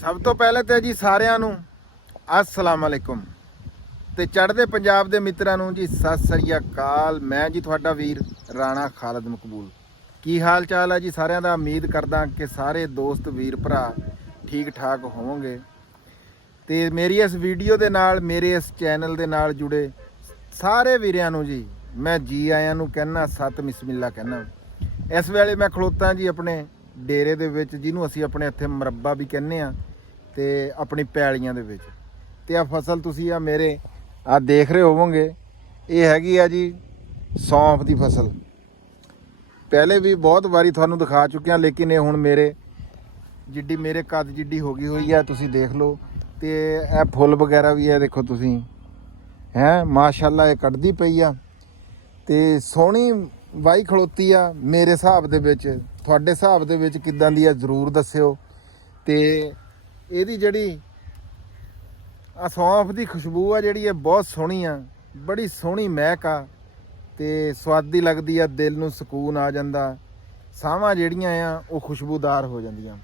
ਸਭ ਤੋਂ ਪਹਿਲੇ ਤੇ ਜੀ ਸਾਰਿਆਂ ਨੂੰ अस्सलाम वालेकुम ਤੇ ਚੜ੍ਹਦੇ ਪੰਜਾਬ ਦੇ ਮਿੱਤਰਾਂ ਨੂੰ ਜੀ ਸਤਿ ਸ੍ਰੀ ਅਕਾਲ। ਮੈਂ ਜੀ ਤੁਹਾਡਾ ਵੀਰ ਰਾਣਾ ਖਾਲਦ ਮਕਬੂਲ। ਕੀ ਹਾਲ ਚਾਲ ਹੈ ਜੀ ਸਾਰਿਆਂ ਦਾ। ਉਮੀਦ ਕਰਦਾ ਕਿ ਸਾਰੇ ਦੋਸਤ ਵੀਰ ਭਰਾ ਠੀਕ ਠਾਕ ਹੋਵੋਗੇ ਤੇ ਮੇਰੀ ਇਸ ਵੀਡੀਓ ਦੇ ਨਾਲ ਮੇਰੇ ਇਸ ਚੈਨਲ ਦੇ ਨਾਲ ਜੁੜੇ ਸਾਰੇ ਵੀਰਿਆਂ ਨੂੰ ਜੀ ਮੈਂ ਜੀ ਆਇਆਂ ਨੂੰ ਕਹਿਣਾ, ਸਤ ਬਿਸਮਿਲ੍ਲਾ ਕਹਿਣਾ। ਇਸ ਵੇਲੇ ਮੈਂ ਖਲੋਤਾ ਜੀ ਆਪਣੇ ਡੇਰੇ ਦੇ ਵਿੱਚ, ਜਿਹਨੂੰ ਅਸੀਂ ਆਪਣੇ ਇੱਥੇ ਮਰੱਬਾ ਵੀ ਕਹਿੰਦੇ ਆ, ਤੇ ਆਪਣੀ ਪੈਲੀਆਂ ਦੇ ਵਿੱਚ। ਤੇ ਆ ਫਸਲ ਤੁਸੀਂ ਆ ਮੇਰੇ ਆ ਦੇਖ ਰਹੇ ਹੋਵੋਗੇ, ਇਹ ਹੈਗੀ ਆ ਜੀ ਸੌਂਫ ਦੀ ਫਸਲ। ਪਹਿਲੇ ਵੀ ਬਹੁਤ ਵਾਰੀ ਤੁਹਾਨੂੰ ਦਿਖਾ ਚੁੱਕਿਆ, ਲੇਕਿਨ ਇਹ ਹੁਣ ਮੇਰੇ ਜਿੱਡੀ ਮੇਰੇ ਕੱਦ ਜਿੱਡੀ ਹੋ ਗਈ ਹੋਈ ਆ, ਤੁਸੀਂ ਦੇਖ ਲਓ। ਤੇ ਇਹ ਫੁੱਲ ਵਗੈਰਾ ਵੀ ਹੈ, ਦੇਖੋ ਤੁਸੀਂ ਹੈ, ਮਾਸ਼ਾਅੱਲਾ ਇਹ ਕੱਢਦੀ ਪਈ ਆ ਤੇ ਸੋਹਣੀ ਵਾਈ ਖਲੋਤੀ ਆ। ਮੇਰੇ ਹਿਸਾਬ ਦੇ ਵਿੱਚ, ਤੁਹਾਡੇ ਹਿਸਾਬ ਦੇ ਵਿੱਚ ਕਿੱਦਾਂ ਦੀ ਆ ਜ਼ਰੂਰ ਦੱਸਿਓ। ਤੇ ਇਹਦੀ ਜਿਹੜੀ ਆ ਸੌਂਫ ਦੀ ਖੁਸ਼ਬੂ ਆ ਜਿਹੜੀ ਇਹ ਬਹੁਤ ਸੋਹਣੀ ਆ, ਬੜੀ ਸੋਹਣੀ ਮਹਿਕ ਆ ਤੇ ਸਵਾਦੀ ਲੱਗਦੀ ਆ, ਦਿਲ ਨੂੰ ਸਕੂਨ ਆ ਜਾਂਦਾ। ਸਾਵਾਂ ਜਿਹੜੀਆਂ ਆ ਉਹ ਖੁਸ਼ਬੂਦਾਰ ਹੋ ਜਾਂਦੀਆਂ।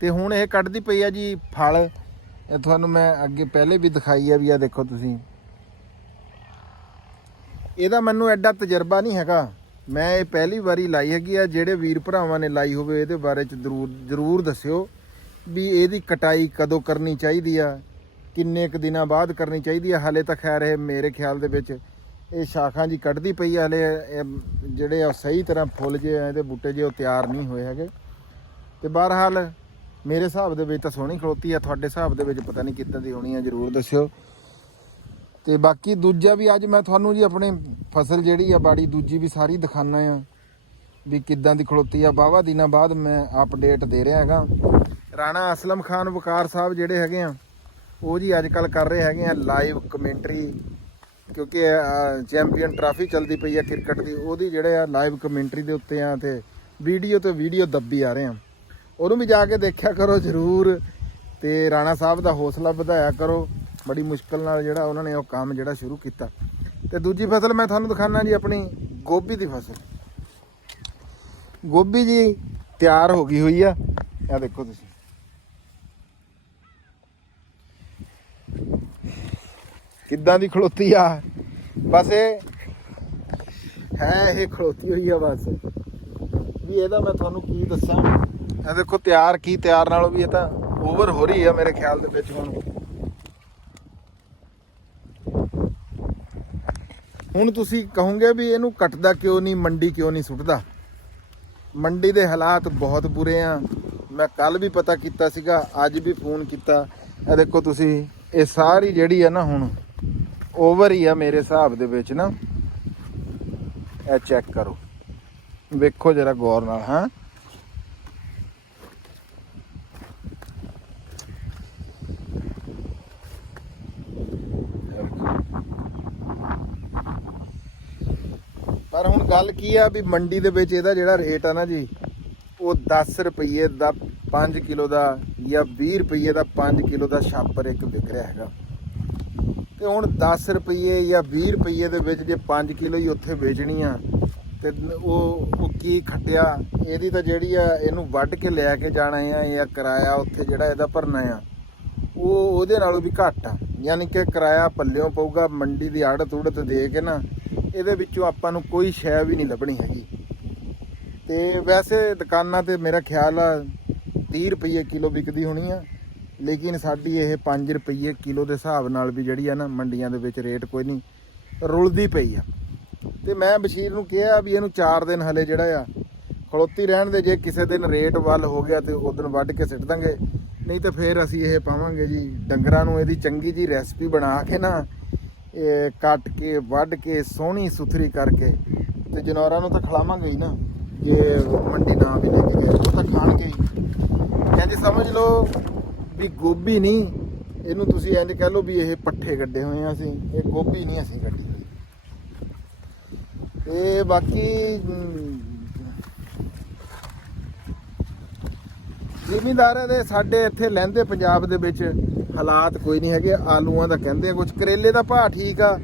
ਤੇ ਹੁਣ ਇਹ ਕੱਢਦੀ ਪਈ ਆ ਜੀ ਫਲ। ਇਹ ਤੁਹਾਨੂੰ ਮੈਂ ਅੱਗੇ ਪਹਿਲੇ ਵੀ ਦਿਖਾਈ ਆ ਵੀ ਆ ਦੇਖੋ ਤੁਸੀਂ। ਇਹਦਾ ਮੈਨੂੰ ਐਡਾ ਤਜਰਬਾ ਨਹੀਂ ਹੈਗਾ, ਮੈਂ ਇਹ ਪਹਿਲੀ ਵਾਰੀ ਲਾਈ ਹੈਗੀ ਆ। ਜਿਹੜੇ ਵੀਰ ਭਰਾਵਾਂ ਨੇ ਲਾਈ ਹੋਵੇ ਇਹਦੇ ਬਾਰੇ ਚ ਜ਼ਰੂਰ ਦੱਸਿਓ ਵੀ ਇਹਦੀ ਕਟਾਈ ਕਦੋਂ ਕਰਨੀ ਚਾਹੀਦੀ ਆ, ਕਿੰਨੇ ਕੁ ਦਿਨਾਂ ਬਾਅਦ ਕਰਨੀ ਚਾਹੀਦੀ ਆ। ਹਾਲੇ ਤਾਂ ਖੈਰ ਇਹ ਮੇਰੇ ਖਿਆਲ ਦੇ ਵਿੱਚ ਇਹ ਸ਼ਾਖਾਂ ਜੀ ਕੱਢਦੀ ਪਈ ਆ, ਹਲੇ ਜਿਹੜੇ ਆ ਸਹੀ ਤਰ੍ਹਾਂ ਫੁੱਲ ਜੇ ਇਹਦੇ ਬੂਟੇ ਜੇ ਉਹ ਤਿਆਰ ਨਹੀਂ ਹੋਏ ਹੈਗੇ। ਤੇ ਬਹਰਹਾਲ ਮੇਰੇ ਹਿਸਾਬ ਦੇ ਵਿੱਚ ਤਾਂ ਸੋਹਣੀ ਖਲੋਤੀ ਆ, ਤੁਹਾਡੇ ਹਿਸਾਬ ਦੇ ਵਿੱਚ ਪਤਾ ਨਹੀਂ ਕਿੱਦਾਂ ਦੀ ਹੋਣੀ ਆ, ਜ਼ਰੂਰ ਦੱਸਿਓ। ਤੇ ਬਾਕੀ ਦੂਜਾ ਵੀ ਅੱਜ ਮੈਂ ਤੁਹਾਨੂੰ ਜੀ ਆਪਣੇ ਫਸਲ ਜਿਹੜੀ ਆ ਬਾੜੀ ਦੂਜੀ ਵੀ ਸਾਰੀ ਦਿਖਾਣਾ ਆ ਵੀ ਕਿੱਦਾਂ ਦੀ ਖਲੋਤੀ ਆ। ਵਾਹਵਾ ਦਿਨਾਂ ਬਾਅਦ ਮੈਂ ਅਪਡੇਟ ਦੇ ਰਿਹਾ ਹੈਗਾ। ਰਾਣਾ ਅਸਲਮ ਖਾਨ ਵਕਾਰ ਸਾਹਿਬ ਜਿਹੜੇ ਹੈਗੇ ਆ ਉਹ ਜੀ ਅੱਜ ਕੱਲ੍ਹ ਕਰ ਰਹੇ ਹੈਗੇ ਆ ਲਾਈਵ ਕਮੈਂਟਰੀ, ਕਿਉਂਕਿ ਚੈਂਪੀਅਨ ਟਰਾਫੀ ਚੱਲਦੀ ਪਈ ਆ ਕ੍ਰਿਕਟ ਦੀ, ਉਹਦੀ ਜਿਹੜੇ ਆ ਲਾਈਵ ਕਮੈਂਟਰੀ ਦੇ ਉੱਤੇ ਆ ਤੇ ਵੀਡੀਓ ਦੱਬੀ ਆ ਰਹੇ ਆ। ਉਹਨੂੰ ਵੀ ਜਾ ਕੇ ਦੇਖਿਆ ਕਰੋ ਜ਼ਰੂਰ ਤੇ ਰਾਣਾ ਸਾਹਿਬ ਦਾ ਹੌਸਲਾ ਵਧਾਇਆ ਕਰੋ। ਬੜੀ ਮੁਸ਼ਕਲ ਨਾਲ ਜਿਹੜਾ ਉਹਨਾਂ ਨੇ ਉਹ ਕੰਮ ਜਿਹੜਾ ਸ਼ੁਰੂ ਕੀਤਾ। ਤੇ ਦੂਜੀ ਫਸਲ ਮੈਂ ਤੁਹਾਨੂੰ ਦਿਖਾਣਾ ਜੀ ਆਪਣੀ ਗੋਭੀ ਦੀ ਫਸਲ। ਗੋਭੀ ਜੀ ਤਿਆਰ ਹੋ ਗਈ ਹੋਈ ਆ, ਇਹ ਦੇਖੋ ਤੁਸੀਂ। ਕਿੱਦਾਂ ਦੀ ਖਲੋਤੀ ਆ, ਬਸ ਇਹ ਖਲੋਤੀ ਹੋਈ ਆ ਬਸ। ਵੀ ਇਹਦਾ ਮੈਂ ਤੁਹਾਨੂੰ ਕੀ ਦੱਸਾਂ। ਇਹ ਦੇਖੋ ਤਿਆਰ ਕੀ, ਤਿਆਰ ਨਾਲੋਂ ਵੀ ਇਹ ਤਾਂ ਓਵਰ ਹੋ ਰਹੀ ਆ ਮੇਰੇ ਖਿਆਲ ਦੇ ਵਿੱਚ। ਹੁਣ ਤੁਸੀਂ ਕਹੋਗੇ ਵੀ ਇਹਨੂੰ ਕੱਟਦਾ ਕਿਉਂ ਨਹੀਂ, ਮੰਡੀ ਕਿਉਂ ਨਹੀਂ ਸੁੱਟਦਾ। ਮੰਡੀ ਦੇ ਹਾਲਾਤ ਬਹੁਤ ਬੁਰੇ ਆ। ਮੈਂ ਕੱਲ ਵੀ ਪਤਾ ਕੀਤਾ ਸੀਗਾ, ਅੱਜ ਵੀ ਫੋਨ ਕੀਤਾ। ਇਹ ਦੇਖੋ ਤੁਸੀਂ, ਇਹ ਸਾਰੀ ਜਿਹੜੀ ਆ ਨਾ ਹੁਣ ਓਵਰ ਹੀ ਆ ਮੇਰੇ ਹਿਸਾਬ ਦੇ ਵਿੱਚ ਨਾ। ਇਹ ਚੈੱਕ ਕਰੋ, ਵੇਖੋ ਜਰਾ ਗੌਰ ਨਾਲ। ਹਾਂ ਪਰ ਹੁਣ ਗੱਲ ਕੀ ਆ ਵੀ ਮੰਡੀ ਦੇ ਵਿੱਚ ਇਹਦਾ ਜਿਹੜਾ ਰੇਟ ਆ ਨਾ ਜੀ, ਉਹ 10 ਰੁਪਏ ਦਾ 5 ਕਿਲੋ ਦਾ ਜਾਂ 20 ਰੁਪਏ ਦਾ 5 ਕਿਲੋ ਦਾ ਛਾਪਰ ਇੱਕ ਵਿਕ ਰਿਹਾ ਹੈਗਾ। ਤੇ ਹੁਣ 10 ਰੁਪਏ ਜਾਂ 20 ਰੁਪਏ ਦੇ ਵਿੱਚ ਜੇ 5 ਕਿਲੋ ਹੀ ਉੱਥੇ ਵੇਚਣੀ ਆ ਤੇ ਉਹ ਕੀ ਖੱਟਿਆ। ਇਹਦੀ ਤਾਂ ਜਿਹੜੀ ਆ ਇਹਨੂੰ ਵੱਢ ਕੇ ਲੈ ਕੇ ਜਾਣਾ ਆ ਜਾਂ ਕਿਰਾਇਆ ਉੱਥੇ ਜਿਹੜਾ ਇਹਦਾ ਭਰਨਾ ਆ ਉਹ ਉਹਦੇ ਨਾਲੋਂ ਵੀ ਘੱਟ ਆ। ਯਾਨੀ ਕਿ ਕਿਰਾਇਆ ਪੱਲਿਓਂ ਪਊਗਾ। ਮੰਡੀ ਦੀ ਆੜਤ ਉੜਤ ਦੇ ਕੇ ਨਾ ਇਹਦੇ ਵਿੱਚੋਂ ਆਪਾਂ ਨੂੰ ਕੋਈ ਸ਼ੈ ਵੀ ਨਹੀਂ ਲੱਭਣੀ ਹੈਗੀ। ਤੇ ਵੈਸੇ ਦੁਕਾਨਾਂ ਤੇ ਮੇਰਾ ਖਿਆਲ ਆ 30 ਰੁਪਏ ਕਿਲੋ ਵਿਕਦੀ ਹੋਣੀ ਆ, ਲੇਕਿਨ ਸਾਡੀ ਇਹ 5 ਰੁਪਏ ਕਿਲੋ ਦੇ ਹਿਸਾਬ ਨਾਲ ਵੀ ਜਿਹੜੀ ਆ ਨਾ ਮੰਡੀਆਂ ਦੇ ਵਿੱਚ ਰੇਟ ਕੋਈ ਨਹੀਂ ਰੁਲਦੀ ਪਈ ਆ। ਤੇ ਮੈਂ ਬਸ਼ੀਰ ਨੂੰ ਕਿਹਾ ਵੀ ਇਹਨੂੰ 4 ਦਿਨ ਹਲੇ ਜਿਹੜਾ ਆ ਖਲੋਤੀ ਰਹਿਣ ਦੇ। ਜੇ ਕਿਸੇ ਦਿਨ ਰੇਟ ਵੱਲ ਹੋ ਗਿਆ ਤੇ ਉਸ ਦਿਨ ਵੱਢ ਕੇ ਸਿੱਟ ਦਾਂਗੇ, ਨਹੀਂ ਤਾਂ ਫਿਰ ਅਸੀਂ ਇਹ ਪਾਵਾਂਗੇ ਜੀ ਡੰਗਰਾਂ ਨੂੰ। ਇਹਦੀ ਚੰਗੀ ਜੀ ਰੈਸਪੀ ਬਣਾ ਕੇ ਨਾ ਇਹ ਕੱਟ ਕੇ ਵੱਢ ਕੇ ਸੋਹਣੀ ਸੁਥਰੀ ਕਰਕੇ ਤੇ ਜਨੌਰਾਂ ਨੂੰ ਤਾਂ ਖਿਲਾਵਾਂਗੇ ਹੀ ਨਾ। ਜੇ ਮੰਡੀ ਨਾ ਵੀ ਲੈ ਕੇ ਗਏ ਉਹ ਤਾਂ ਖਾਣਗੇ ਹੀ। ਕਹਿੰਦੇ ਸਮਝ ਲਓ ਵੀ ਗੋਭੀ ਨਹੀਂ, ਇਹਨੂੰ ਤੁਸੀਂ ਇੰਝ ਕਹਿ ਲਓ ਵੀ ਇਹ ਪੱਠੇ ਗੱਡੇ ਹੋਏ ਆ ਅਸੀਂ, ਇਹ ਗੋਭੀ ਨਹੀਂ ਅਸੀਂ ਗੱਡੀ ਹੋਈ। ਤੇ ਬਾਕੀ ਜ਼ਿਮੀਂਦਾਰਾਂ ਦੇ ਸਾਡੇ ਇੱਥੇ ਲਹਿੰਦੇ ਪੰਜਾਬ ਦੇ ਵਿੱਚ ਹਾਲਾਤ ਕੋਈ ਨਹੀਂ ਹੈਗੇ। ਆਲੂਆਂ ਦਾ ਕਹਿੰਦੇ ਆ ਕੁਝ, ਕਰੇਲੇ ਦਾ ਭਾਅ ਠੀਕ ਆ,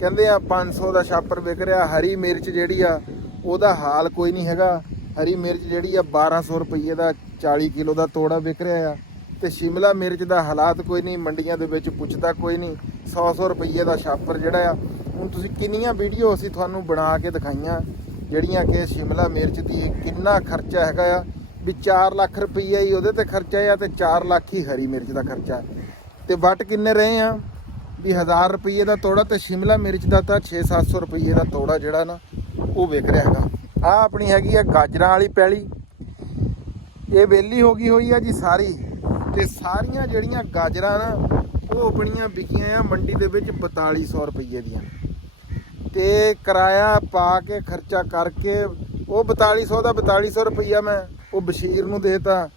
ਕਹਿੰਦੇ ਆ 500 ਦਾ ਛਾਪਰ ਵਿਕ ਰਿਹਾ। ਹਰੀ ਮਿਰਚ ਜਿਹੜੀ ਆ ਉਹਦਾ ਹਾਲ ਕੋਈ ਨਹੀਂ ਹੈਗਾ। ਹਰੀ ਮਿਰਚ ਜਿਹੜੀ ਆ 1200 ਰੁਪਏ ਦਾ 40 ਕਿਲੋ ਦਾ ਤੋੜਾ ਵਿਕ ਰਿਹਾ ਆ। ਤੇ ਸ਼ਿਮਲਾ ਮਿਰਚ ਦਾ ਹਾਲਾਤ ਕੋਈ ਨਹੀਂ, ਮੰਡੀਆਂ ਦੇ ਵਿੱਚ ਪੁੱਛਦਾ ਕੋਈ ਨਹੀਂ। 100 ਰੁਪਏ ਦਾ ਛਾਪਰ ਜਿਹੜਾ ਆ, ਹੁਣ ਤੁਸੀਂ ਕਿੰਨੀਆਂ ਵੀਡੀਓ ਅਸੀਂ ਤੁਹਾਨੂੰ ਬਣਾ ਕੇ ਦਿਖਾਈਆਂ ਜਿਹੜੀਆਂ ਕਿ ਸ਼ਿਮਲਾ ਮਿਰਚ ਦੀ ਕਿੰਨਾ ਖਰਚਾ ਹੈਗਾ ਆ, ਵੀ 4 ਲੱਖ ਰੁਪਈਆ ਹੀ ਉਹਦੇ ਤੇ ਖਰਚਾ ਆ ਤੇ 4 ਲੱਖ ਹੀ ਹਰੀ ਮਿਰਚ ਦਾ ਖਰਚਾ। ਤੇ ਵੱਟ ਕਿੰਨੇ ਰਹੇ ਆ ਵੀ 1000 ਰੁਪਏ ਦਾ ਤੋੜਾ, ਤੇ ਸ਼ਿਮਲਾ ਮਿਰਚ ਦਾ ਤਾਂ 600-700 ਰੁਪਏ ਦਾ ਤੋੜਾ ਜਿਹੜਾ ਨਾ ਉਹ ਵਿਕ ਰਿਹਾ ਹੈਗਾ। ਆਹ ਆਪਣੀ ਹੈਗੀ ਆ ਗਾਜਰਾਂ ਵਾਲੀ ਪੈਲੀ, ਇਹ ਵਿਹਲੀ ਹੋ ਗਈ ਹੋਈ ਆ ਜੀ ਸਾਰੀ। ਤੇ ਸਾਰੀਆਂ ਜਿਹੜੀਆਂ ਗਾਜਰਾਂ ਨਾ ਉਹ ਆਪਣੀਆਂ ਵਿਕੀਆਂ ਆ ਮੰਡੀ ਦੇ ਵਿੱਚ 4200 ਰੁਪਏ ਦੀਆਂ, ਤੇ ਕਿਰਾਇਆ ਪਾ ਕੇ ਖਰਚਾ ਕਰਕੇ ਉਹ 4200 ਦਾ 4200 ਰੁਪਈਆ ਮੈਂ ਉਹ ਬਸ਼ੀਰ ਨੂੰ ਦੇਤਾ।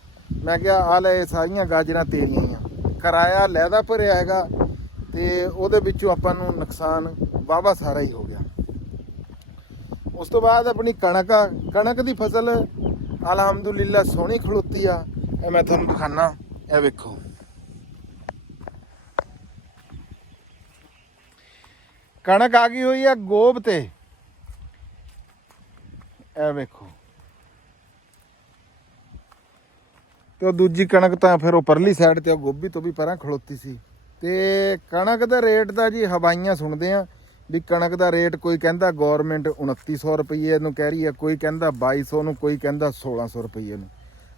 ਮੈਂ ਕਿਹਾ ਆ ਲੈ ਸਾਰੀਆਂ ਗਾਜਰਾਂ ਤੇਰੀਆਂ ਹੀ ਆ, ਕਿਰਾਇਆ ਲੈਦਾ ਭਰਿਆ ਹੈਗਾ ਤੇ ਉਹਦੇ ਵਿੱਚੋਂ ਆਪਾਂ ਨੂੰ ਨੁਕਸਾਨ ਵਾਹਵਾ ਸਾਰਾ ਹੀ ਹੋ ਗਿਆ। ਉਸ ਤੋਂ ਬਾਅਦ ਆਪਣੀ ਕਣਕ ਆ, ਕਣਕ ਦੀ ਫਸਲ ਅਲਹਮਦੁਲਿਲਾ ਸੋਹਣੀ ਖਲੋਤੀ ਆ। ਇਹ ਮੈਂ ਤੁਹਾਨੂੰ ਦਿਖਾਣਾ, ਇਹ ਵੇਖੋ ਕਣਕ ਆ ਗਈ ਹੋਈ ਆ ਗੋਬ ਤੇ, ਇਹ ਵੇਖੋ। ਤੇ ਉਹ ਦੂਜੀ ਕਣਕ ਤਾਂ ਫਿਰ ਉਹ ਪਰਲੀ ਸਾਈਡ ਤੇ ਗੋਭੀ ਤੋਂ ਵੀ ਪਰਾਂ ਖਲੋਤੀ ਸੀ। ਤੇ ਕਣਕ ਦਾ ਰੇਟ ਦਾ ਜੀ ਹਵਾਈਆਂ ਸੁਣਦੇ ਆ ਵੀ ਕਣਕ ਦਾ ਰੇਟ ਕੋਈ ਕਹਿੰਦਾ ਗੌਰਮੈਂਟ 2900 ਰੁਪਏ ਨੂੰ ਕਹਿ ਰਹੀ ਹੈ, ਕੋਈ ਕਹਿੰਦਾ 2200 ਨੂੰ, ਕੋਈ ਕਹਿੰਦਾ 1600 ਰੁਪਏ ਨੂੰ।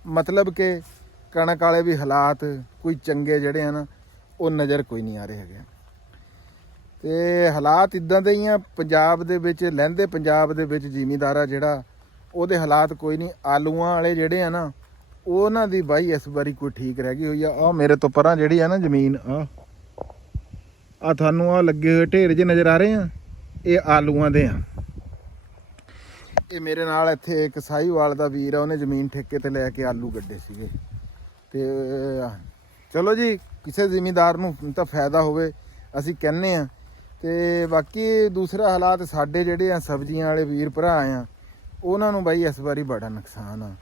ਮਤਲਬ ਕਿ ਕਣਕ ਵਾਲੇ ਵੀ ਹਾਲਾਤ ਕੋਈ ਚੰਗੇ ਜਿਹੜੇ ਆ ਨਾ ਉਹ ਨਜ਼ਰ ਕੋਈ ਨਹੀਂ ਆ ਰਹੇ ਹੈਗੇ। ਤੇ ਹਾਲਾਤ ਇਦਾਂ ਦੇ ਹੀ ਆ ਪੰਜਾਬ ਦੇ ਵਿੱਚ, ਲਹਿੰਦੇ ਪੰਜਾਬ ਦੇ ਵਿੱਚ ਜ਼ਿਮੀਂਦਾਰ ਆ ਜਿਹੜਾ, ਉਹਦੇ ਹਾਲਾਤ ਕੋਈ ਨਹੀਂ। ਆਲੂਆਂ ਵਾਲੇ ਜਿਹੜੇ ਆ ਨਾ ਉਹਨਾਂ ਦੀ ਬਾਈ ਇਸ ਵਾਰੀ ਕੋਈ ਠੀਕ ਰਹਿ ਗਈ ਹੋਈ ਆ। ਆਹ ਮੇਰੇ ਤੋਂ ਪਰਾਂ ਜਿਹੜੀ ਆ ਨਾ ਜ਼ਮੀਨ, ਆ ਤੁਹਾਨੂੰ ਆ ਲੱਗੇ ਹੋਏ ਢੇਰ ਜਿਹੇ ਨਜ਼ਰ ਆ ਰਹੇ ਆ, ਇਹ ਆਲੂਆਂ ਦੇ ਆ। ਇਹ ਮੇਰੇ ਨਾਲ ਇੱਥੇ ਇੱਕ ਸਾਹੀਵਾਲ ਦਾ ਵੀਰ ਆ, ਉਹਨੇ ਜ਼ਮੀਨ ਠੇਕੇ ਤੇ ਲੈ ਕੇ ਆਲੂ ਗੱਡੇ ਸੀਗੇ। ਤੇ ਚਲੋ ਜੀ, ਕਿਸੇ ਜ਼ਿਮੀਂਦਾਰ ਨੂੰ ਤਾਂ ਫਾਇਦਾ ਹੋਵੇ ਅਸੀਂ ਕਹਿੰਦੇ ਆ। ਤੇ ਬਾਕੀ ਦੂਸਰਾ ਹਾਲਾਤ ਸਾਡੇ ਜਿਹੜੇ ਆ ਸਬਜ਼ੀਆਂ ਵਾਲੇ ਵੀਰ ਭਰਾ ਆ, ਉਹਨਾਂ ਨੂੰ ਬਾਈ ਇਸ ਵਾਰੀ ਬੜਾ ਨੁਕਸਾਨ ਆ,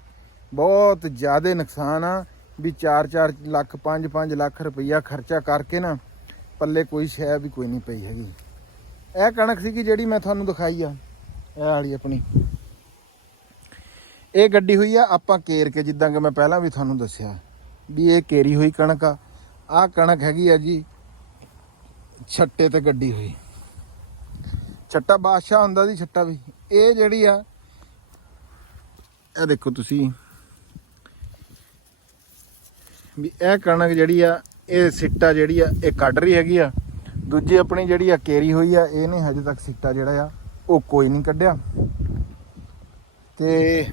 ਬਹੁਤ ਜ਼ਿਆਦਾ ਨੁਕਸਾਨ ਆ। ਵੀ 4-4 ਲੱਖ 5-5 ਲੱਖ ਰੁਪਈਆ ਖਰਚਾ ਕਰਕੇ ਨਾ ਪੱਲੇ ਕੋਈ ਸ਼ੈ ਵੀ ਕੋਈ ਨਹੀਂ ਪਈ ਹੈਗੀ। ਇਹ ਕਣਕ ਸੀਗੀ ਜਿਹੜੀ ਮੈਂ ਤੁਹਾਨੂੰ ਦਿਖਾਈ ਆ, ਇਹ ਵਾਲੀ ਆਪਣੀ, ਇਹ ਗੱਡੀ ਹੋਈ ਆ ਆਪਾਂ ਕੇਰ ਕੇ, ਜਿੱਦਾਂ ਕਿ ਮੈਂ ਪਹਿਲਾਂ ਵੀ ਤੁਹਾਨੂੰ ਦੱਸਿਆ ਵੀ ਇਹ ਕੇਰੀ ਹੋਈ ਕਣਕ ਆ। ਆਹ ਕਣਕ ਹੈਗੀ ਆ ਜੀ ਛੱਟੇ ਤੇ ਗੱਡੀ ਹੋਈ, ਛੱਟਾ ਬਾਦਸ਼ਾਹ ਹੁੰਦਾ ਜੀ, ਛੱਟਾ ਵੀ। ਇਹ ਜਿਹੜੀ ਆ, ਇਹ ਦੇਖੋ ਤੁਸੀਂ ਵੀ ਇਹ ਕਣਕ ਜਿਹੜੀ ਆ, ਇਹ ਸਿੱਟਾ ਜਿਹੜੀ ਆ ਇਹ ਕੱਢ ਰਹੀ ਹੈਗੀ ਆ। ਦੂਜੀ ਆਪਣੀ ਜਿਹੜੀ ਆ ਕੇਰੀ ਹੋਈ ਆ, ਇਹਨੇ ਹਜੇ ਤੱਕ ਸਿੱਟਾ ਜਿਹੜਾ ਆ ਉਹ ਕੋਈ ਨਹੀਂ ਕੱਢਿਆ। ਤੇ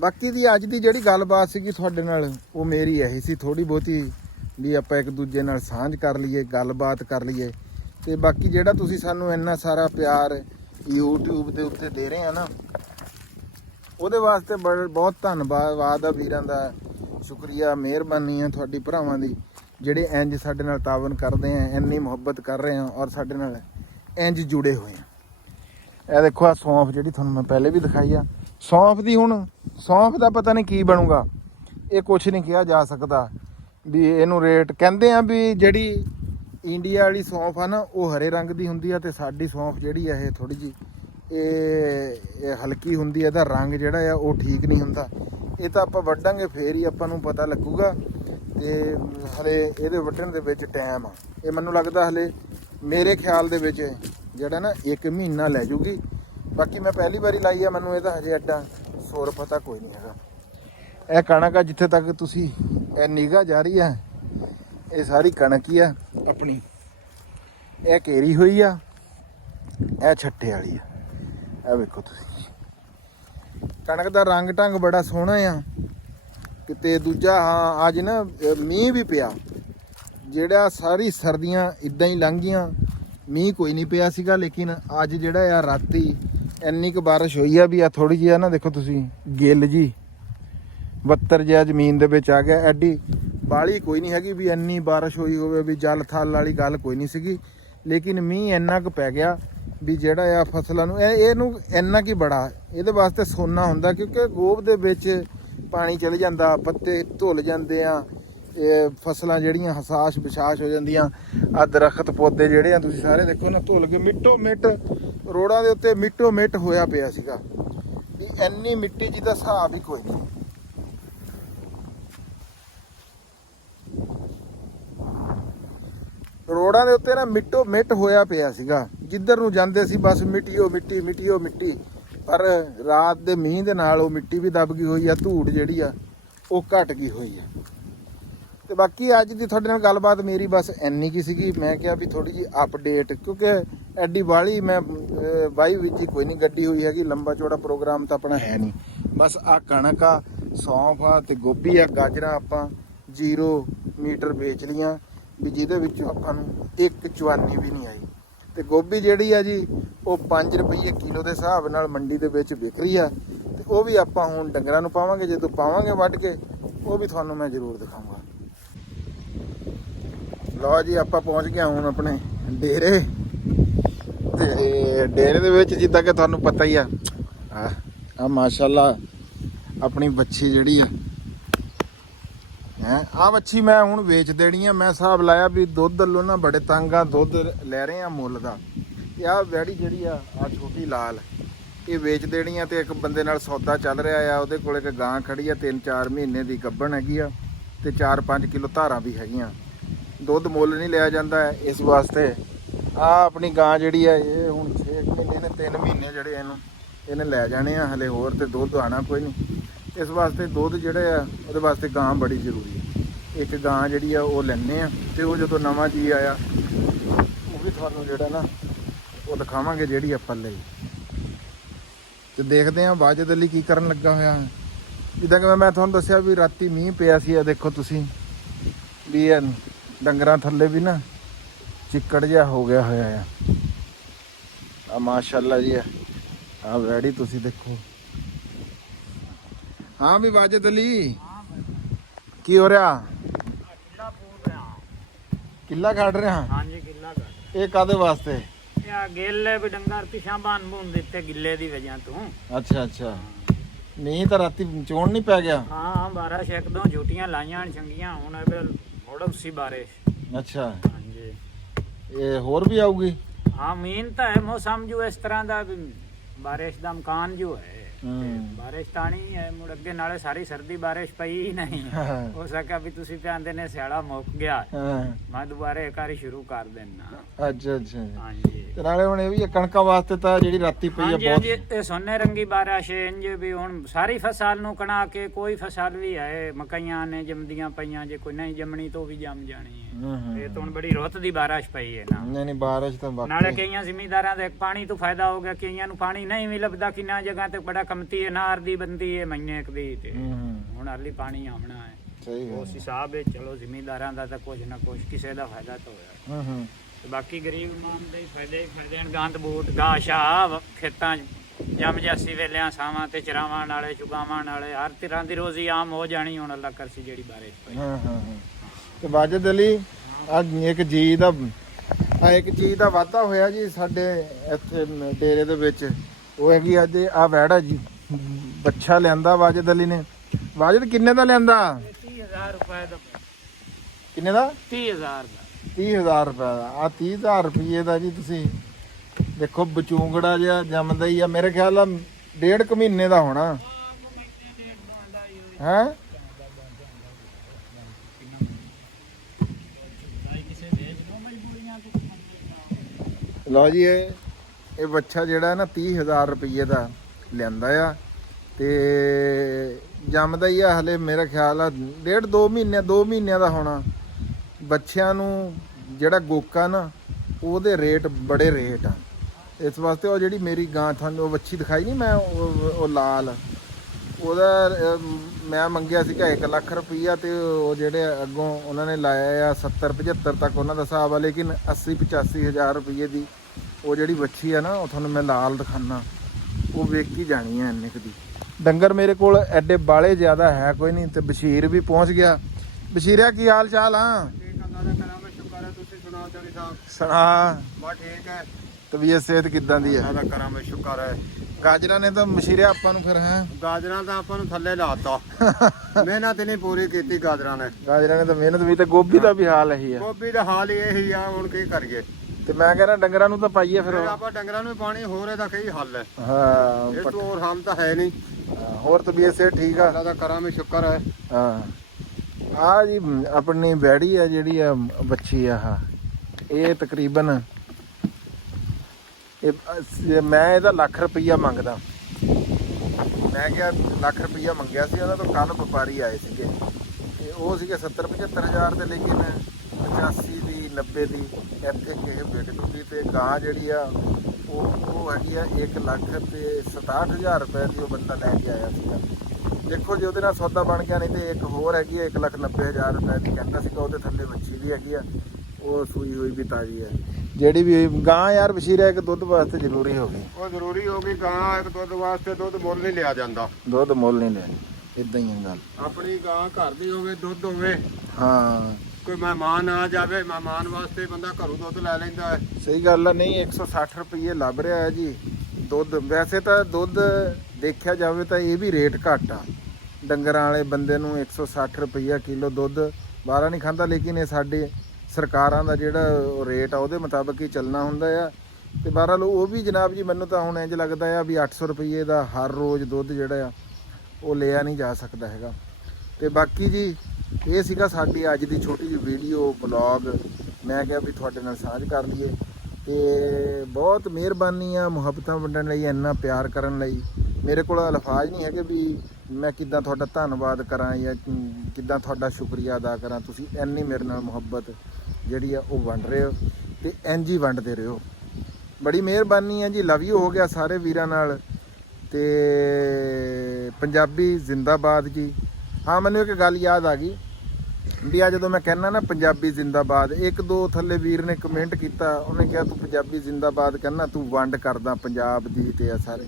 ਬਾਕੀ ਦੀ ਅੱਜ ਦੀ ਜਿਹੜੀ ਗੱਲਬਾਤ ਸੀਗੀ ਤੁਹਾਡੇ ਨਾਲ, ਉਹ ਮੇਰੀ ਇਹੀ ਸੀ, ਥੋੜੀ ਬਹੁਤੀ ਵੀ ਆਪਾਂ ਇੱਕ ਦੂਜੇ ਨਾਲ ਸਾਂਝ ਕਰ ਲਈਏ, ਗੱਲਬਾਤ ਕਰ ਲਈਏ। ਤੇ ਬਾਕੀ ਜਿਹੜਾ ਤੁਸੀਂ ਸਾਨੂੰ ਇੰਨਾ ਸਾਰਾ ਪਿਆਰ YouTube ਦੇ ਉੱਤੇ ਦੇ ਰਹੇ ਆ ਨਾ, ਉਹਦੇ ਵਾਸਤੇ ਬਹੁਤ ਧੰਨਵਾਦ ਆ ਵੀਰਾਂ ਦਾ, ਸ਼ੁਕਰੀਆ, ਮਿਹਰਬਾਨੀ ਆ ਤੁਹਾਡੀ ਭਰਾਵਾਂ ਦੀ, ਜਿਹੜੇ ਇੰਜ ਸਾਡੇ ਨਾਲ ਤਾਵਨ ਕਰਦੇ ਆ, ਇੰਨੀ ਮੁਹੱਬਤ ਕਰ ਰਹੇ ਆ ਔਰ ਸਾਡੇ ਨਾਲ ਇੰਜ ਜੁੜੇ ਹੋਏ ਆ। ਇਹ ਦੇਖੋ ਆ ਸੌਂਫ ਜਿਹੜੀ ਤੁਹਾਨੂੰ ਮੈਂ ਪਹਿਲੇ ਵੀ ਦਿਖਾਈ ਆ, ਸੌਂਫ ਦੀ ਹੁਣ ਸੌਂਫ ਦਾ ਪਤਾ ਨਹੀਂ ਕੀ ਬਣੂਗਾ, ਇਹ ਕੁਛ ਨਹੀਂ ਕਿਹਾ ਜਾ ਸਕਦਾ। ਵੀ ਇਹਨੂੰ ਰੇਟ ਕਹਿੰਦੇ ਆ ਵੀ ਜਿਹੜੀ ਇੰਡੀਆ ਵਾਲੀ ਸੌਂਫ ਆ ਨਾ ਉਹ ਹਰੇ ਰੰਗ ਦੀ ਹੁੰਦੀ ਆ, ਤੇ ਸਾਡੀ ਸੌਂਫ ਜਿਹੜੀ ਆ ਇਹ ਥੋੜੀ ਜਿਹੀ ਇਹ ਹਲਕੀ ਹੁੰਦੀ ਆ, ਇਹਦਾ ਰੰਗ ਜਿਹੜਾ ਆ ਉਹ ਠੀਕ ਨਹੀਂ ਹੁੰਦਾ। ਇਹ ਤਾਂ ਆਪਾਂ ਵੱਢਾਂਗੇ ਫੇਰ ਹੀ ਆਪਾਂ ਨੂੰ ਪਤਾ ਲੱਗੂਗਾ। ਤੇ ਹਲੇ ਇਹਦੇ ਵੱਢਣ ਦੇ ਵਿੱਚ ਟਾਈਮ ਆ, ਇਹ ਮੈਨੂੰ ਲੱਗਦਾ ਹਲੇ ਮੇਰੇ ਖਿਆਲ ਦੇ ਵਿੱਚ ਜਿਹੜਾ ਨਾ 1 ਮਹੀਨਾ ਲੈ ਜੂਗੀ। ਬਾਕੀ ਮੈਂ ਪਹਿਲੀ ਵਾਰੀ ਲਾਈ ਆ, ਮੈਨੂੰ ਇਹਦਾ ਹਜੇ ਐਡਾ ਸੁਰ ਪਤਾ ਕੋਈ ਨਹੀਂ ਹੈਗਾ। ਇਹ ਕਣਕ ਆ, ਜਿੱਥੇ ਤੱਕ ਤੁਸੀਂ ਇਹ ਨਿਗਾਹ ਜਾ ਰਹੀ ਆ, ਇਹ ਸਾਰੀ ਕਣਕ ਹੀ ਆ ਆਪਣੀ। ਇਹ ਕੇਰੀ ਹੋਈ ਆ, ਇਹ ਛੱਟੇ ਵਾਲੀ ਆ। ਇਹ ਵੇਖੋ ਤੁਸੀਂ, ਕਣਕ ਦਾ ਰੰਗ ਢੰਗ ਬੜਾ ਸੋਹਣਾ ਆ। ਕਿਤੇ ਦੂਜਾ ਹਾਂ, ਅੱਜ ਨਾ ਮੀਂਹ ਵੀ ਪਿਆ, ਜਿਹੜਾ ਸਾਰੀ ਸਰਦੀਆਂ ਇਦਾਂ ਹੀ ਲੰਘ ਗਈਆਂ, ਮੀਂਹ ਕੋਈ ਨਹੀਂ ਪਿਆ ਸੀਗਾ। ਲੇਕਿਨ ਅੱਜ ਜਿਹੜਾ ਆ ਰਾਤੀ ਇੰਨੀ ਕੁ ਬਾਰਿਸ਼ ਹੋਈ ਆ ਵੀ ਆ ਥੋੜੀ ਜਿਹੀ ਆ ਨਾ, ਦੇਖੋ ਤੁਸੀਂ ਗਿੱਲ ਜੀ 72 ਜਿਹਾ ਜ਼ਮੀਨ ਦੇ ਵਿੱਚ ਆ ਗਿਆ। ਐਡੀ ਬਾਲੀ ਕੋਈ ਨਹੀਂ ਹੈਗੀ ਵੀ ਇੰਨੀ ਬਾਰਿਸ਼ ਹੋਈ ਹੋਵੇ, ਵੀ ਜਲ ਥਲ ਵਾਲੀ ਗੱਲ ਕੋਈ ਨਹੀਂ ਸੀਗੀ। ਲੇਕਿਨ ਮੀਂਹ ਇੰਨਾ ਕੁ ਪੈ ਗਿਆ ਵੀ ਜਿਹੜਾ ਆ ਫਸਲਾਂ ਨੂੰ ਇਹਨੂੰ ਇੰਨਾ ਕੀ ਬੜਾ ਇਹਦੇ ਵਾਸਤੇ ਸੋਨਾ ਹੁੰਦਾ, ਕਿਉਂਕਿ ਗੋਭ ਦੇ ਵਿੱਚ ਪਾਣੀ ਚਲੇ ਜਾਂਦਾ, ਪੱਤੇ ਧੁੱਲ ਜਾਂਦੇ ਆ, ਇਹ ਫਸਲਾਂ ਜਿਹੜੀਆਂ ਹਸਾਸ਼ ਵਿਸ਼ਾਸ਼ ਹੋ ਜਾਂਦੀਆਂ। ਆ ਦਰਖਤ ਪੌਦੇ ਜਿਹੜੇ ਆ ਤੁਸੀਂ ਸਾਰੇ ਦੇਖੋ ਨਾ, ਧੁੱਲ ਕੇ ਮਿੱਟੋ ਮਿੱਟ ਰੋਡਾਂ ਦੇ ਉੱਤੇ ਮਿੱਟੋ ਮਿੱਟ ਹੋਇਆ ਪਿਆ ਸੀਗਾ। ਵੀ ਇੰਨੀ ਮਿੱਟੀ ਜਿਹਦਾ ਹਿਸਾਬ ਹੀ ਕੋਈ ਨਹੀਂ। ਰੋਡਾਂ ਦੇ ਉੱਤੇ ਨਾ ਮਿੱਟੋ ਮਿੱਟ ਹੋਇਆ ਪਿਆ ਸੀਗਾ, ਜਿੱਧਰ ਨੂੰ ਜਾਂਦੇ ਸੀ ਬਸ ਮਿੱਟੀਓ ਮਿੱਟੀ ਮਿੱਟੀਓ ਮਿੱਟੀ। ਪਰ ਰਾਤ ਦੇ ਮੀਂਹ ਦੇ ਨਾਲ ਉਹ ਮਿੱਟੀ ਵੀ ਦਬ ਗਈ ਹੋਈ ਆ, ਧੂੜ ਜਿਹੜੀ ਆ ਉਹ ਘਟ ਗਈ ਹੋਈ ਆ। ਤੇ ਬਾਕੀ ਅੱਜ ਦੀ ਤੁਹਾਡੇ ਨਾਲ ਗੱਲਬਾਤ ਮੇਰੀ ਬਸ ਇੰਨੀ ਕੀ ਸੀਗੀ। ਮੈਂ ਕਿਹਾ ਵੀ ਥੋੜੀ ਜਿਹੀ ਅਪਡੇਟ, ਕਿਉਂਕਿ ਐਡੀ ਵਾਲੀ ਮੈਂ ਵਾਈ ਵਿੱਚ ਹੀ ਕੋਈ ਨਹੀਂ ਗੱਡੀ ਹੋਈ ਹੈਗੀ, ਲੰਬਾ ਚੌੜਾ ਪ੍ਰੋਗਰਾਮ ਤਾਂ ਆਪਣਾ ਹੈ ਨਹੀਂ। ਬਸ ਆ ਕਣਕ ਆ, ਸੌਂਫ ਆ ਤੇ ਗੋਭੀ ਆ, ਗਾਜਰਾਂ ਆਪਾਂ 0 ਮੀਟਰ ਵੇਚ ਲੀਆਂ ਵੀ ਜਿਹਦੇ ਵਿੱਚੋਂ ਆਪਾਂ ਨੂੰ ਇੱਕ ਚਵਾਨੀ ਵੀ ਨਹੀਂ ਆਈ। ਤੇ ਗੋਭੀ ਜਿਹੜੀ ਆ ਜੀ ਉਹ 5 ਰੁਪਏ ਕਿਲੋ ਦੇ ਹਿਸਾਬ ਨਾਲ ਮੰਡੀ ਦੇ ਵਿੱਚ ਵਿਕ ਰਹੀ ਆ। ਤੇ ਉਹ ਵੀ ਆਪਾਂ ਹੁਣ ਡੰਗਰਾਂ ਨੂੰ ਪਾਵਾਂਗੇ, ਜਦੋਂ ਪਾਵਾਂਗੇ ਵੱਢ ਕੇ ਉਹ ਵੀ ਤੁਹਾਨੂੰ ਮੈਂ ਜ਼ਰੂਰ ਦਿਖਾਊਂਗਾ। ਲਓ ਜੀ ਆਪਾਂ ਪਹੁੰਚ ਗਏ ਹੁਣ ਆਪਣੇ ਡੇਰੇ। ਤੇ ਡੇਰੇ ਦੇ ਵਿੱਚ ਜਿੱਦਾਂ ਕਿ ਤੁਹਾਨੂੰ ਪਤਾ ਹੀ ਆ ਮਾਸ਼ਾਅੱਲਾ ਆਪਣੀ ਬੱਚੀ ਜਿਹੜੀ ਆ ਆ ਵੱਛੀ ਮੈਂ ਹੁਣ ਵੇਚ ਦੇਣੀ ਆ। ਮੈਂ ਹਿਸਾਬ ਲਾਇਆ ਵੀ ਦੁੱਧ ਲੋ ਨਾ ਬੜੇ ਤੰਗ ਆ, ਦੁੱਧ ਲੈ ਰਹੇ ਆ ਮੁੱਲ ਦਾ। ਤੇ ਆਹ ਵੈੜੀ ਜਿਹੜੀ ਆ ਛੋਟੀ ਲਾਲ, ਇਹ ਵੇਚ ਦੇਣੀ ਆ। ਤੇ ਇੱਕ ਬੰਦੇ ਨਾਲ ਸੌਦਾ ਚੱਲ ਰਿਹਾ ਆ, ਉਹਦੇ ਕੋਲ ਇੱਕ ਗਾਂ ਖੜੀ ਆ 3-4 ਮਹੀਨੇ ਦੀ ਗੱਭਣ ਹੈਗੀ ਆ ਤੇ 4-5 ਕਿਲੋ ਧਾਰਾਂ ਵੀ ਹੈਗੀਆਂ। ਦੁੱਧ ਮੁੱਲ ਨਹੀਂ ਲਿਆ ਜਾਂਦਾ ਇਸ ਵਾਸਤੇ। ਆ ਆਪਣੀ ਗਾਂ ਜਿਹੜੀ ਆ ਇਹ ਹੁਣ 6 ਮਹੀਨੇ ਨੇ, 3 ਮਹੀਨੇ ਜਿਹੜੇ ਇਹਨੇ ਲੈ ਜਾਣੇ ਆ ਹਲੇ ਹੋਰ, ਤੇ ਦੁੱਧ ਆਣਾ ਕੋਈ ਨਹੀਂ। ਇਸ ਵਾਸਤੇ ਦੁੱਧ ਜਿਹੜੇ ਆ ਉਹਦੇ ਵਾਸਤੇ ਗਾਂ ਬੜੀ ਜ਼ਰੂਰੀ ਹੈ। ਇੱਕ ਗਾਂ ਜਿਹੜੀ ਆ ਉਹ ਲੈਣੇ ਆ ਤੇ ਉਹ ਜਦੋਂ ਨਵਾਂ ਜੀ ਆਇਆ ਉਹ ਵੀ ਤੁਹਾਨੂੰ ਜਿਹੜਾ ਨਾ ਉਹ ਦਿਖਾਵਾਂਗੇ ਜਿਹੜੀ ਆਪਾਂ ਲਈ। ਤੇ ਦੇਖਦੇ ਆ ਵਾਜਦ ਅਲੀ ਕੀ ਕਰਨ ਲੱਗਾ ਹੋਇਆ। ਜਿੱਦਾਂ ਕਿ ਮੈਂ ਤੁਹਾਨੂੰ ਦੱਸਿਆ ਵੀ ਰਾਤੀ ਮੀਂਹ ਪਿਆ ਸੀ, ਆ ਦੇਖੋ ਤੁਸੀਂ ਵੀ ਇਹ ਡੰਗਰਾਂ ਥੱਲੇ ਵੀ ਨਾ ਚਿੱਕੜ ਜਿਹਾ ਹੋ ਗਿਆ ਹੋਇਆ ਆ ਮਾਸ਼ਾਅੱਲਾ ਜੀ। ਆ ਵੈੜੀ ਤੁਸੀਂ ਦੇਖੋ। ਹਾਂ ਵੀ ਵਾਜਦ ਅਲੀ ਕੀ ਹੋ ਰਿਹਾ? ਕਿੱਲਾ ਕੱਢ ਰਿਹਾ? ਹਾਂਜੀ ਕਿੱਲਾ ਕੱਢ। ਇਹ ਕਾਦੇ ਵਾਸਤੇ? ਇਹ ਗਿੱਲੇ ਵੀ ਡੰਗਰ ਪਿਛਾਂ ਬੰਨ ਬੁੰਨ ਦਿੱਤੇ ਗਿੱਲੇ ਦੀ ਵਜ੍ਹਾ ਤੋਂ। ਅੱਛਾ ਅੱਛਾ। ਨਹੀਂ ਤਾਂ ਰਾਤੀ ਚੋਣ ਨਹੀਂ ਪੈ ਗਿਆ? ਹਾਂ ਬਾਰਿਸ਼ ਇੱਕ ਦੋ ਝੂਟੀਆਂ ਲਾਈਆਂ ਚੰਗੀਆਂ, ਹੁਣ ਇਹ ਮੋੜਮ ਸੀ ਬਾਰਿਸ਼। ਅੱਛਾ ਹਾਂਜੀ। ਇਹ ਹੋਰ ਵੀ ਆਊਗੀ? ਹਾਂ ਮੀਨ ਤਾਂ ਹੈ, ਮੌਸਮ ਜੋ ਇਸ ਤਰ੍ਹਾਂ ਦਾ ਬਾਰਿਸ਼ ਦਾ ਮਕਾਨ ਜੋ ਹੈ। ਬਾਰਿਸ਼ ਤਾਂ ਨਹੀਂ ਹੈ ਮੁੜ ਅੱਗੇ, ਨਾਲੇ ਸਾਰੀ ਸਰਦੀ ਬਾਰਿਸ਼ ਪਈ ਹੀ ਨਹੀਂ। ਹੋ ਸਕਿਆ ਵੀ ਤੁਸੀਂ ਤੇ ਆਂਦੇ ਨੇ ਸਿਆਲਾ ਮੁੱਕ ਗਿਆ, ਮੈਂ ਦੁਬਾਰਾ ਇੱਕ ਵਾਰੀ ਸ਼ੁਰੂ ਕਰ ਦੇਣਾ। ਅੱਛਾ ਅੱਛਾ। ਹਾਂਜੀ। ਤੇ ਨਾਲੇ ਹੁਣ ਇਹ ਵੀ ਕਣਕਾਂ ਵਾਸਤੇ ਤਾਂ ਜਿਹੜੀ ਰਾਤੀ ਪਈ ਆ ਬਹੁਤ। ਇਹ ਸੋਨੇ ਰੰਗੀ ਬਾਰਿਸ਼ ਇੰਜ ਵੀ ਹੁਣ ਸਾਰੀ ਫਸਲ ਨੂੰ ਕਣਾ ਕੇ ਕੋਈ ਫਸਲ ਵੀ ਹੈ ਮਕਈਆਂ ਨੇ ਜੰਮਦੀਆਂ ਪਈਆਂ, ਜੇ ਕੋਈ ਨਹੀਂ ਜੰਮਣੀ ਤਾਂ ਉਹ ਵੀ ਜੰਮ ਜਾਣੀ ਹੈ। ਇਹ ਤਾਂ ਹੁਣ ਬੜੀ ਰੁੱਤ ਦੀ ਬਾਰਿਸ਼ ਪਈ ਹੈ ਨਾ। ਨਹੀਂ ਬਾਰਿਸ਼ ਤਾਂ ਨਾਲੇ ਕਈਆਂ ਜ਼ਿਮੀਂਦਾਰਾਂ ਦੇ ਪਾਣੀ ਤੋਂ ਫਾਇਦਾ ਹੋ ਗਿਆ, ਕਈਆਂ ਨੂੰ ਪਾਣੀ ਨਹੀਂ ਵੀ ਲੱਭਦਾ। ਕਿੰਨਾ ਜਗ੍ਹਾ ਤੇ ਬੜਾ ਕਮਤੀ ਹੈ, ਨਾਰ ਦੀ ਬੰਦੀ ਹੈ ਮਹੀਨੇ ਇੱਕ ਦੀ, ਤੇ ਹੁਣ ਹਾਲੀ ਪਾਣੀ ਆਉਣਾ ਹੈ। ਸਹੀ ਹੈ। ਉਸ ਹਿਸਾਬ ਵਿੱਚ ਚਲੋ ਜ਼ਿਮੀਂਦਾਰਾਂ ਦਾ ਤਾਂ ਕੁਝ ਨਾ ਕੁਝ ਕਿਸੇ ਦਾ ਫਾਇਦਾ ਤਾਂ ਹੋਇਆ। ਤੇ ਬਾਕੀ ਗਰੀਬ ਮਾਨ ਦੇ ਫਾਇਦੇ ਹੀ ਫਾਇਦੇ ਹਨ। ਗੰਦ ਬੂਟ ਗਾਹ ਸ਼ਾਹ ਖੇਤਾਂ 'ਚ ਜੰਮ ਜਾਸੀ ਵੇਲਿਆਂ ਸਾਵਾਂ ਤੇ ਚਰਾਵਾਂ ਨਾਲੇ ਚੁਗਾਵਾਂ ਨਾਲੇ ਹਰ ਤਰ੍ਹਾਂ ਦੀ ਰੋਜ਼ੀ ਆਮ ਹੋ ਜਾਣੀ ਹੁਣ ਅੱਲਾ ਕਰਸੀ ਜਿਹੜੀ ਬਾਰਿਸ਼ ਪਈ। ਤੇ ਵਾਜਦ ਅਲੀ ਇੱਕ ਚੀਜ਼ ਦਾ ਵਾਧਾ ਹੋਇਆ ਜੀ ਸਾਡੇ ਇੱਥੇ ਡੇਰੇ ਦੇ ਵਿੱਚ, ਉਹ ਹੈਗੀ ਅੱਜ ਆ ਵੈੜਾ ਜੀ ਬੱਚਾ ਲਿਆਂਦਾ ਵਾਜਦ ਅਲੀ ਨੇ। ਵਾਜਦ ਕਿੰਨੇ ਦਾ ਲਿਆਂਦਾ? 30,000 ਰੁਪਏ ਦਾ। ਕਿੰਨੇ ਦਾ? 30,000 ਦਾ। 30,000 ਰੁਪਏ ਦਾ। ਆ 30,000 ਰੁਪਏ ਦਾ ਜੀ ਤੁਸੀਂ ਦੇਖੋ ਬਚੂੰਗੜਾ ਜਿਹਾ ਜੰਮਦਾ ਹੀ ਆ, ਮੇਰੇ ਖਿਆਲ ਆ 1.5 ਮਹੀਨੇ ਦਾ ਹੋਣਾ ਹੈ। ਲਓ ਜੀ ਇਹ ਬੱਚਾ ਜਿਹੜਾ ਨਾ 30,000 ਰੁਪਏ ਦਾ ਲਿਆਂਦਾ ਆ ਤੇ ਜੰਮਦਾ ਹੀ ਆ ਹਲੇ ਮੇਰੇ ਖਿਆਲ ਆ 1.5-2 ਮਹੀਨਿਆਂ ਦਾ ਹੋਣਾ। ਬੱਚਿਆਂ ਨੂੰ ਜਿਹੜਾ ਗੋਕਾ ਨਾ ਉਹਦੇ ਰੇਟ ਬੜੇ ਰੇਟ ਆ, ਇਸ ਵਾਸਤੇ ਉਹ ਜਿਹੜੀ ਮੇਰੀ ਗਾਂ ਤੁਹਾਨੂੰ ਉਹ ਵੱਛੀ ਦਿਖਾਈ ਨਹੀਂ ਮੈਂ ਉਹ ਲਾਲ, ਉਹਦਾ ਮੈਂ ਮੰਗਿਆ ਸੀਗਾ 1 ਲੱਖ ਰੁਪਈਆ ਤੇ ਉਹ ਜਿਹੜੇ ਅੱਗੋਂ ਉਹਨਾਂ ਨੇ ਲਾਇਆ ਆ 70-75 ਤੱਕ ਉਹਨਾਂ ਦਾ ਹਿਸਾਬ ਆ, ਲੇਕਿਨ 80-85 ਹਜ਼ਾਰ ਰੁਪਈਏ ਦੀ ਉਹ ਜਿਹੜੀ ਵੱਛੀ ਆ ਨਾ ਉਹ ਤੁਹਾਨੂੰ ਮੈਂ ਲਾਲ ਦਿਖਾਨਾ, ਉਹ ਵੇਖ ਹੀ ਜਾਣੀ ਆ ਇੰਨੇ ਕੁ ਦੀ। ਡੰਗਰ ਮੇਰੇ ਕੋਲ ਐਡੇ ਬਾਲੇ ਜ਼ਿਆਦਾ ਹੈ ਕੋਈ ਨਹੀਂ। ਤੇ ਬਸ਼ੀਰ ਵੀ ਪਹੁੰਚ ਗਿਆ। ਬਸ਼ੀਰਿਆ ਕੀ ਹਾਲ ਚਾਲ ਆ? ਸੁਣਾ ਬਾ ਠੀਕ ਹੈ। ਤਬੀਅਤ ਸਿਹਤ ਕਿੱਦਾਂ ਦੀ ਹੈ? ਆਦਾ ਕਰਾਂ ਮੈਂ ਸ਼ੁਕਰ ਹੈ। ਗਾਜਰਾਂ ਨੇ ਤਾਂ ਮਸ਼ੀਰਿਆ ਆਪਾਂ ਨੂੰ ਫਿਰ ਹੈ ਗਾਜਰਾਂ ਤਾਂ ਆਪਾਂ ਨੂੰ ਥੱਲੇ ਲਾਤਾ। ਮਿਹਨਤ ਨਹੀਂ ਪੂਰੀ ਕੀਤੀ ਗਾਜਰਾਂ ਨੇ। ਗਾਜਰਾਂ ਨੇ ਤਾਂ ਮਿਹਨਤ ਵੀ, ਤੇ ਗੋਭੀ ਦਾ ਵੀ ਹਾਲ ਇਹੀ ਆ। ਗੋਭੀ ਦਾ ਹਾਲ ਹੀ ਇਹੀ ਆ, ਹੁਣ ਕੀ ਕਰੀਏ। ਤੇ ਮੈਂ ਕਹਿੰਦਾ ਡੰਗਰਾਂ ਨੂੰ ਤਾਂ ਪਾਈਏ ਫਿਰ ਆਪਾਂ ਡੰਗਰਾਂ ਨੂੰ ਪਾਣੀ, ਹੋਰ ਇਹਦਾ ਕੀ ਹੱਲ ਹੈ? ਹਾਂ ਇਹ ਤੋਂ ਹੋਰ ਹੱਲ ਤਾਂ ਹੈ ਨਹੀਂ। ਹੋਰ ਤਬੀਅਤ ਸਿਹਤ ਠੀਕ ਆ? ਆਦਾ ਕਰਾਂ ਮੈਂ ਸ਼ੁਕਰ ਹੈ। ਹਾਂ ਆ ਜੀ ਆਪਣੀ ਬੈੜੀ ਆ ਜਿਹੜੀ ਆ ਬੱਚੀ ਆ ਇਹ ਤਕਰੀਬਨ ਮੈਂ ਇਹਦਾ ਲੱਖ ਰੁਪਈਆ ਮੰਗਦਾ। ਮੈਂ ਕਿਹਾ ਲੱਖ ਰੁਪਈਆ ਮੰਗਿਆ ਸੀ ਉਹਨਾਂ ਤੋਂ। ਕੱਲ ਵਪਾਰੀ ਆਏ ਸੀਗੇ ਤੇ ਉਹ ਸੀਗੇ 70-75 ਹਜ਼ਾਰ ਦੇ, ਲੇਕਿਨ 85 ਦੀ 90 ਦੀ ਇੱਥੇ ਕਿਸੇ ਵਿਕ ਜੂਗੀ। ਤੇ ਗਾਂ ਜਿਹੜੀ ਆ ਉਹ ਹੈਗੀ ਆ 1,67,000 ਰੁਪਏ ਦੀ। ਉਹ ਬੰਦਾ ਲੈ ਕੇ ਆਇਆ ਸੀਗਾ। ਦੇਖੋ ਜੇ ਉਹਦੇ ਨਾਲ ਸੌਦਾ ਬਣ ਗਿਆ, ਨਹੀਂ ਤੇ ਇੱਕ ਹੋਰ ਹੈਗੀ ਆ 1,90,000 ਰੁਪਏ ਦੀ, ਕਹਿੰਦਾ ਸੀਗਾ। ਉਹਦੇ ਥੱਲੇ ਵੱਛੀ ਵੀ ਹੈਗੀ ਆ, ਉਹ ਸੂਈ ਹੋਈ ਵੀ ਤਾਜ਼ੀ ਹੈ। ਜਿਹੜੀ ਵੀ ਗਾਂ ਯਾਰ ਵਸ਼ੀਰਾ ਇੱਕ ਦੁੱਧ ਵਾਸਤੇ ਜ਼ਰੂਰੀ ਹੋ ਗਈ। ਉਹ ਜ਼ਰੂਰੀ ਹੋ ਗਈ ਗਾਂ ਇੱਕ ਦੁੱਧ ਵਾਸਤੇ। ਦੁੱਧ ਮੁੱਲ ਨਹੀਂ ਲਿਆ ਜਾਂਦਾ, ਦੁੱਧ ਮੁੱਲ ਨਹੀਂ ਲੈਣੀ, ਇਦਾਂ ਹੀ ਹੈ ਗੱਲ। ਆਪਣੀ ਗਾਂ ਘਰ ਦੀ ਹੋਵੇ, ਦੁੱਧ ਹੋਵੇ। ਹਾਂ ਕੋਈ ਮਹਿਮਾਨ ਆ ਜਾਵੇ, ਮਹਿਮਾਨ ਵਾਸਤੇ ਬੰਦਾ ਘਰੋਂ ਦੁੱਧ ਲੈ ਲੈਂਦਾ ਹੈ। ਸਹੀ ਗੱਲ ਆ। ਨਹੀਂ 160 ਰੁਪਏ ਲੱਭ ਰਿਹਾ ਹੈ ਜੀ ਦੁੱਧ। ਵੈਸੇ ਤਾਂ ਦੁੱਧ ਦੇਖਿਆ ਜਾਵੇ ਤਾਂ ਇਹ ਵੀ ਰੇਟ ਘੱਟ ਆ। ਡੰਗਰਾਂ ਵਾਲੇ ਬੰਦੇ ਨੂੰ 160 ਰੁਪਈਆ ਕਿਲੋ ਦੁੱਧ ਬਾਹਰ ਨਹੀਂ ਖਾਂਦਾ, ਲੇਕਿਨ ਇਹ ਸਾਡੇ ਸਰਕਾਰਾਂ ਦਾ ਜਿਹੜਾ ਰੇਟ ਆ ਉਹਦੇ ਮੁਤਾਬਕ ਹੀ ਚੱਲਣਾ ਹੁੰਦਾ ਆ। ਤੇ ਬਹਰਾਲ ਉਹ ਵੀ ਜਨਾਬ ਜੀ ਮੈਨੂੰ ਤਾਂ ਹੁਣ ਇੰਝ ਲੱਗਦਾ ਆ ਵੀ 800 ਰੁਪਏ ਦਾ ਹਰ ਰੋਜ਼ ਦੁੱਧ ਜਿਹੜਾ ਆ ਉਹ ਲਿਆ ਨਹੀਂ ਜਾ ਸਕਦਾ ਹੈਗਾ। ਤੇ ਬਾਕੀ ਜੀ ਇਹ ਸੀਗਾ ਸਾਡੀ ਅੱਜ ਦੀ ਛੋਟੀ ਜਿਹੀ ਵੀਡੀਓ ਬਲੌਗ। ਮੈਂ ਕਿਹਾ ਵੀ ਤੁਹਾਡੇ ਨਾਲ ਸਾਂਝ ਕਰ ਲਈਏ। ਤੇ ਬਹੁਤ ਮਿਹਰਬਾਨੀ ਆ ਮੁਹੱਬਤਾਂ ਵੰਡਣ ਲਈ, ਇੰਨਾ ਪਿਆਰ ਕਰਨ ਲਈ। ਮੇਰੇ ਕੋਲ ਅਲਫਾਜ਼ ਨਹੀਂ ਹੈਗੇ ਵੀ ਮੈਂ ਕਿੱਦਾਂ ਤੁਹਾਡਾ ਧੰਨਵਾਦ ਕਰਾਂ ਜਾਂ ਕਿੱਦਾਂ ਤੁਹਾਡਾ ਸ਼ੁਕਰੀਆ ਅਦਾ ਕਰਾਂ। ਤੁਸੀਂ ਇੰਨੀ ਮੇਰੇ ਨਾਲ ਮੁਹੱਬਤ ਜਿਹੜੀ ਆ ਉਹ ਵੰਡ ਰਹੇ ਹੋ ਤੇ ਇੰਝ ਹੀ ਵੰਡਦੇ ਰਹੋ। ਬੜੀ ਮਿਹਰਬਾਨੀ ਹੈ ਜੀ। ਲਵ ਯੂ ਹੋ ਗਿਆ ਸਾਰੇ ਵੀਰਾਂ ਨਾਲ। ਤੇ ਪੰਜਾਬੀ ਜ਼ਿੰਦਾਬਾਦ ਜੀ। ਹਾਂ ਮੈਨੂੰ ਇੱਕ ਗੱਲ ਯਾਦ ਆ ਗਈ ਵੀ ਆ ਜਦੋਂ ਮੈਂ ਕਹਿੰਦਾ ਨਾ ਪੰਜਾਬੀ ਜ਼ਿੰਦਾਬਾਦ, ਇੱਕ ਦੋ ਥੱਲੇ ਵੀਰ ਨੇ ਕਮੈਂਟ ਕੀਤਾ। ਉਹਨੇ ਕਿਹਾ ਤੂੰ ਪੰਜਾਬੀ ਜ਼ਿੰਦਾਬਾਦ ਕਹਿੰਦਾ, ਤੂੰ ਵੰਡ ਕਰਦਾ ਪੰਜਾਬ ਦੀ। ਤੇ ਆ ਸਾਰੇ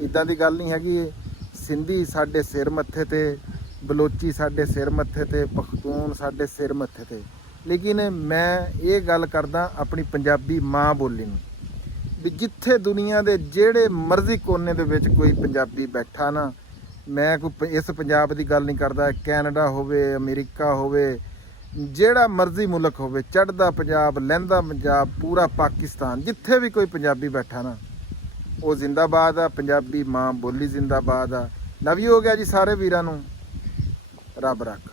ਇੱਦਾਂ ਦੀ ਗੱਲ ਨਹੀਂ ਹੈਗੀ। ਸਿੰਧੀ ਸਾਡੇ ਸਿਰ ਮੱਥੇ ਤੇ, ਬਲੋਚੀ ਸਾਡੇ ਸਿਰ ਮੱਥੇ ਤੇ, ਪਖਤੂਨ ਸਾਡੇ ਸਿਰ ਮੱਥੇ ਤੇ, ਲੇਕਿਨ ਮੈਂ ਇਹ ਗੱਲ ਕਰਦਾ ਆਪਣੀ ਪੰਜਾਬੀ ਮਾਂ ਬੋਲੀ ਨੂੰ ਵੀ ਜਿੱਥੇ ਦੁਨੀਆ ਦੇ ਜਿਹੜੇ ਮਰਜ਼ੀ ਕੋਨੇ ਦੇ ਵਿੱਚ ਕੋਈ ਪੰਜਾਬੀ ਬੈਠਾ ਨਾ, ਮੈਂ ਕੋਈ ਇਸ ਪੰਜਾਬ ਦੀ ਗੱਲ ਨਹੀਂ ਕਰਦਾ, ਕੈਨੇਡਾ ਹੋਵੇ, ਅਮਰੀਕਾ ਹੋਵੇ, ਜਿਹੜਾ ਮਰਜ਼ੀ ਮੁਲਕ ਹੋਵੇ, ਚੜ੍ਹਦਾ ਪੰਜਾਬ, ਲਹਿੰਦਾ ਪੰਜਾਬ, ਪੂਰਾ ਪਾਕਿਸਤਾਨ, ਜਿੱਥੇ ਵੀ ਕੋਈ ਪੰਜਾਬੀ ਬੈਠਾ ਨਾ ਉਹ ਜ਼ਿੰਦਾਬਾਦ ਆ। ਪੰਜਾਬੀ ਮਾਂ ਬੋਲੀ ਜ਼ਿੰਦਾਬਾਦ ਆ। ਲਵ ਯੂ ਹੋ ਗਿਆ ਜੀ ਸਾਰੇ ਵੀਰਾਂ ਨੂੰ। ਰੱਬ ਰੱਖ।